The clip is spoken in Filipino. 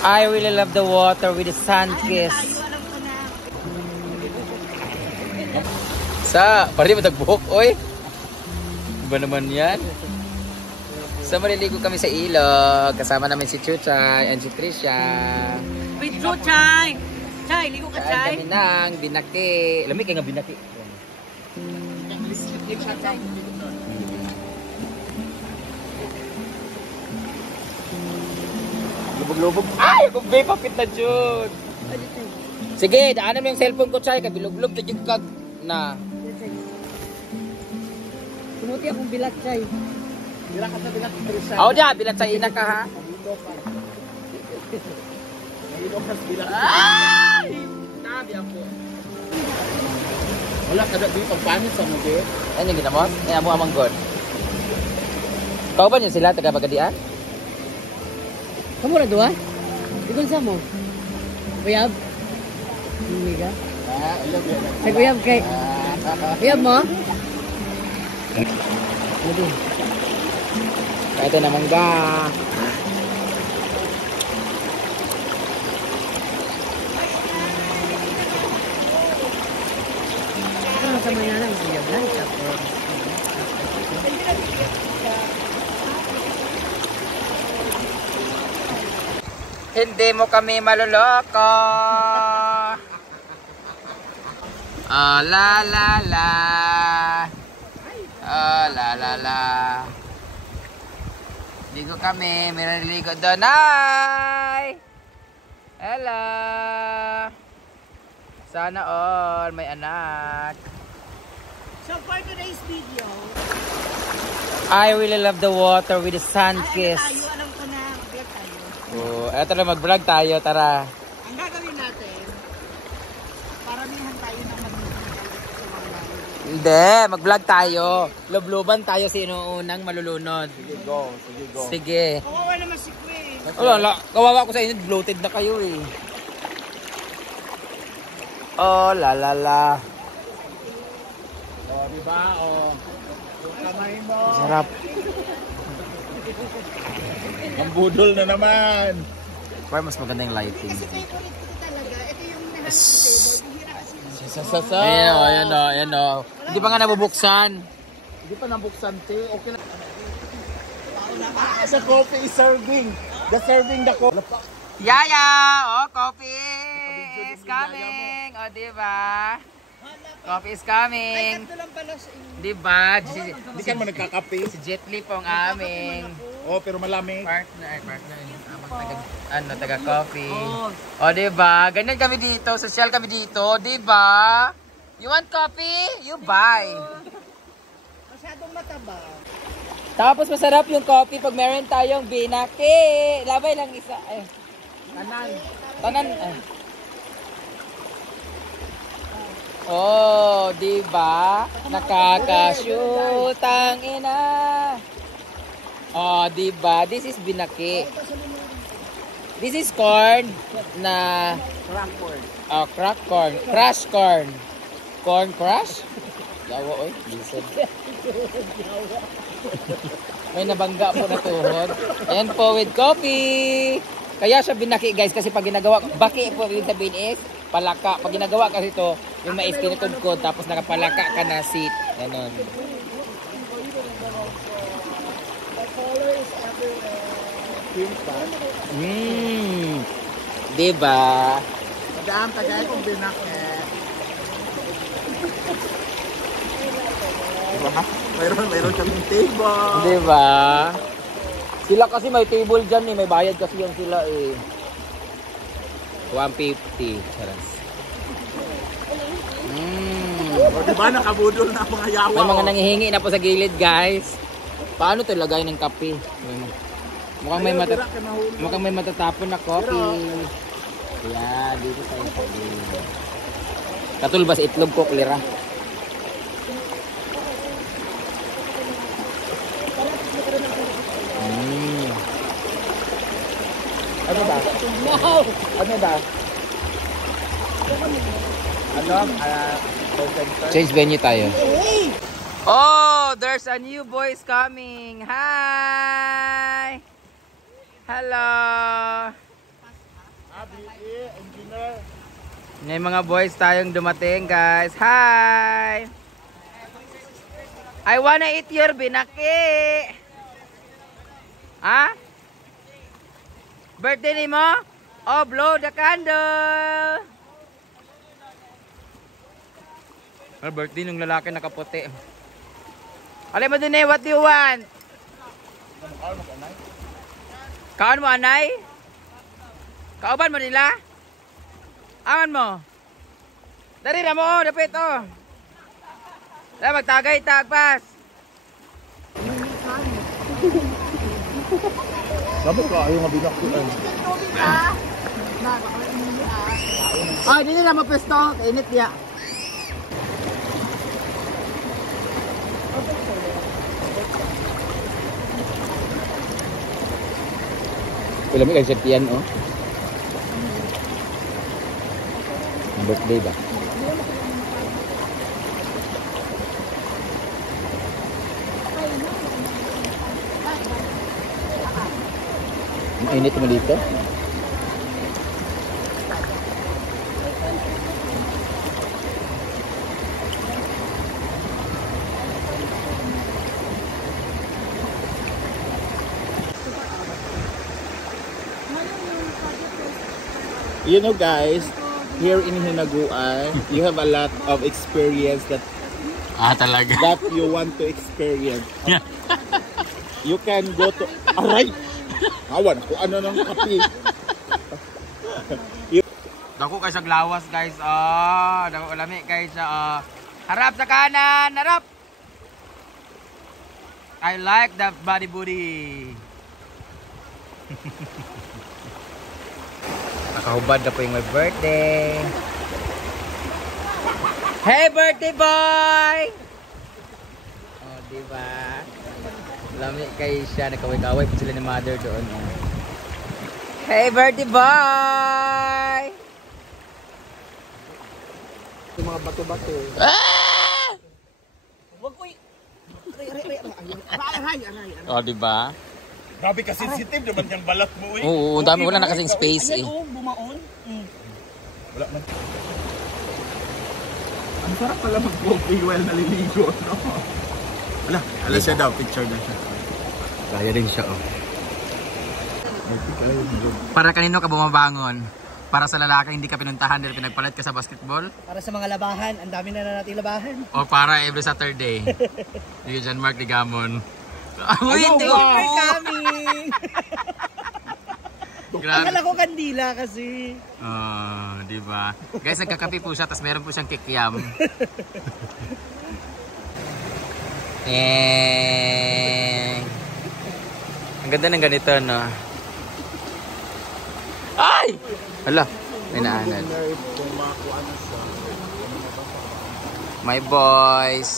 I really love the water with the sun kiss. Pwede ba tagbuhok, oy? Ba naman yan? So, maliligo kami sa ilog. Kasama namin si Chuchay and si Trisha. With Chuchay! Chay, ligo ka, Chay? Kami ng binaki. Lamig kayo nga binaki. Lubog-lubog. Ay! Kung may papit na Jun! Sige, daanan mo yung cellphone ko, Chay. Kabilog-log na Jun kag na. Tumuti akong bilat, Chay. Bilat ka sa bilat, Trisha. Ako diya, bilat sa ina ka, ha? Nahilok ka sa bilat. Ay! Nabi ako. Wala ka dabi pagpanit sa mga. Ano yung ginamot? Ay, amo amang god. Kau ba niyo sila, taga-Bagadian? Kamu na doon? Ikon sa mo? Kuyab? Hindi ka? Ay, kuyab kay... Kuyab mo? Hindi. Ito naman ga. Ano sa manana? Kuyab lang. Hindi mo kami maluloko. Oh, la la la. Oh, la la la. Ligo kami. May naliligo doon. Hi! Hello! Sana all may anak. So for today's video, I really love the water with the sun kiss. alam ko na, vlog tayo. Oh, eto na mag-vlog tayo, tara. Ang gagawin natin, paramihan tayo ng Hindi, mag-vlog tayo. Lubluban tayo sa inuunang malulunod. Sige, go. Sige, go. Sige. kawawa naman si Queen. Wala, kawawa ko sa inyo, bloated na kayo eh. Oh, la la la. Oh, diba? Oh. Kamay mo. Sarap. Ang budol na naman. Why mas maganda yung lighting? Kasi favorite ko talaga, ito yung nahal sa table, bihira kasi. Ayan o, ayan o, ayan o. Hindi pa nga nabubuksan. Hindi pa nabuksan, te. Okay na. Sa coffee is serving. The serving the coffee. Yaya! Oh, coffee is coming! O, diba? Coffee is coming! Ito lang pala sa inyo. Diba? Hindi ka mo nagkakape. Si Jet Li po ang aming Oh, pero malamig. partner. Taga-coffee. O, diba? Ganyan kami dito. Social kami dito. Diba? You want coffee? You buy. Masyadong mataba. Tapos masarap yung coffee pag meron tayong binaki. Labay lang isa. Ay. Tanan. Ay. Oh, diba? Nakaka-shoot ang ina. Oh, diba? This is binaki. This is corn na Crack corn. oh, crack corn, crush corn. Corn crush? Gawa oy, lisod. May nabangga po na tuhod. Ayan po with coffee. Kaya siya binaki guys kasi pag ginagawa, baki po rin sabihin is palaka. Pag ginagawa kasi ito, yung mais kinutugkod tapos nakapalaka ka na seat. Ganon. Diba? Madam, tagay kong binakit. Diba? Mayroon kaming table. Diba? Sila kasi may table dyan eh. May bayad kasi yan sila eh. 150. Charas. O, diba nakabudol na mga yawa? May mga nangihingi na po sa gilid guys. Paano ito lagay ng kape? Mukhang may matatapon na coffee. Yan, dito tayo sa gilid. Katulbas itlog ko, klira. Ano ba? Ano ba? Ano? Change venue tayo. Oh, Oh, there's a new boys coming. Hi. Hello. Engineer. May mga boys tayong dumating, guys. Hi. I wanna eat your binaki. Ha? Birthday ni mo? Oh, blow the candle. Ano birthday ng lalaki nakaputi? Alay mo din eh, what do you want? Kaon mo, anay? Kauban mo nila? Aman mo? Dari na mo, dapit oh. Dahil magtagay, tagpas. Sabi ko, ayaw nga binakuan. Ay, dili na mapesto. Kainit ya. Wala mo kayo yan, oh. Birthday ba? Mainit mo dito? You know guys, here in Hinaguan, you have a lot of experience that Talaga. you want to experience. You can go to... Aray! Awan, kung ano ng kape. Dako kayo sa glawas, guys. Oh, dako lami kayo sa harap sa kanan, harap. I like that body booty. Nakahubad na po yung my birthday. Hey, birthday boy! Oh, diba? Lami kayo siya. Nakaway-kaway pa sila ni mother doon. Oh. Hey, birthday boy! Yung mga bato-bato. Ah! Wag ko. Aray. Oh, diba? Grabe ka sensitive naman yung balat mo eh. Oo, dami wala na kasing space eh. Oh, bumaon. Wala man. Ang sarap pala mag-coffee while naliligo, no? Ala siya daw, picture na siya. Kaya din siya, oh. Para kanino ka bumabangon? Para sa lalaki hindi ka pinuntahan dahil pinagpalit ka sa basketball? Para sa mga labahan, ang dami na natin labahan. O para every Saturday? Sige, John Mark Ligamon. Uy, hindi for coming! Grabe. Akala ko kandila kasi. Oh, di ba? Guys, nagkakape po siya, tapos meron po siyang kikiam. Ang ganda ng ganito, no? Ay! Hala, may naanan. My boys.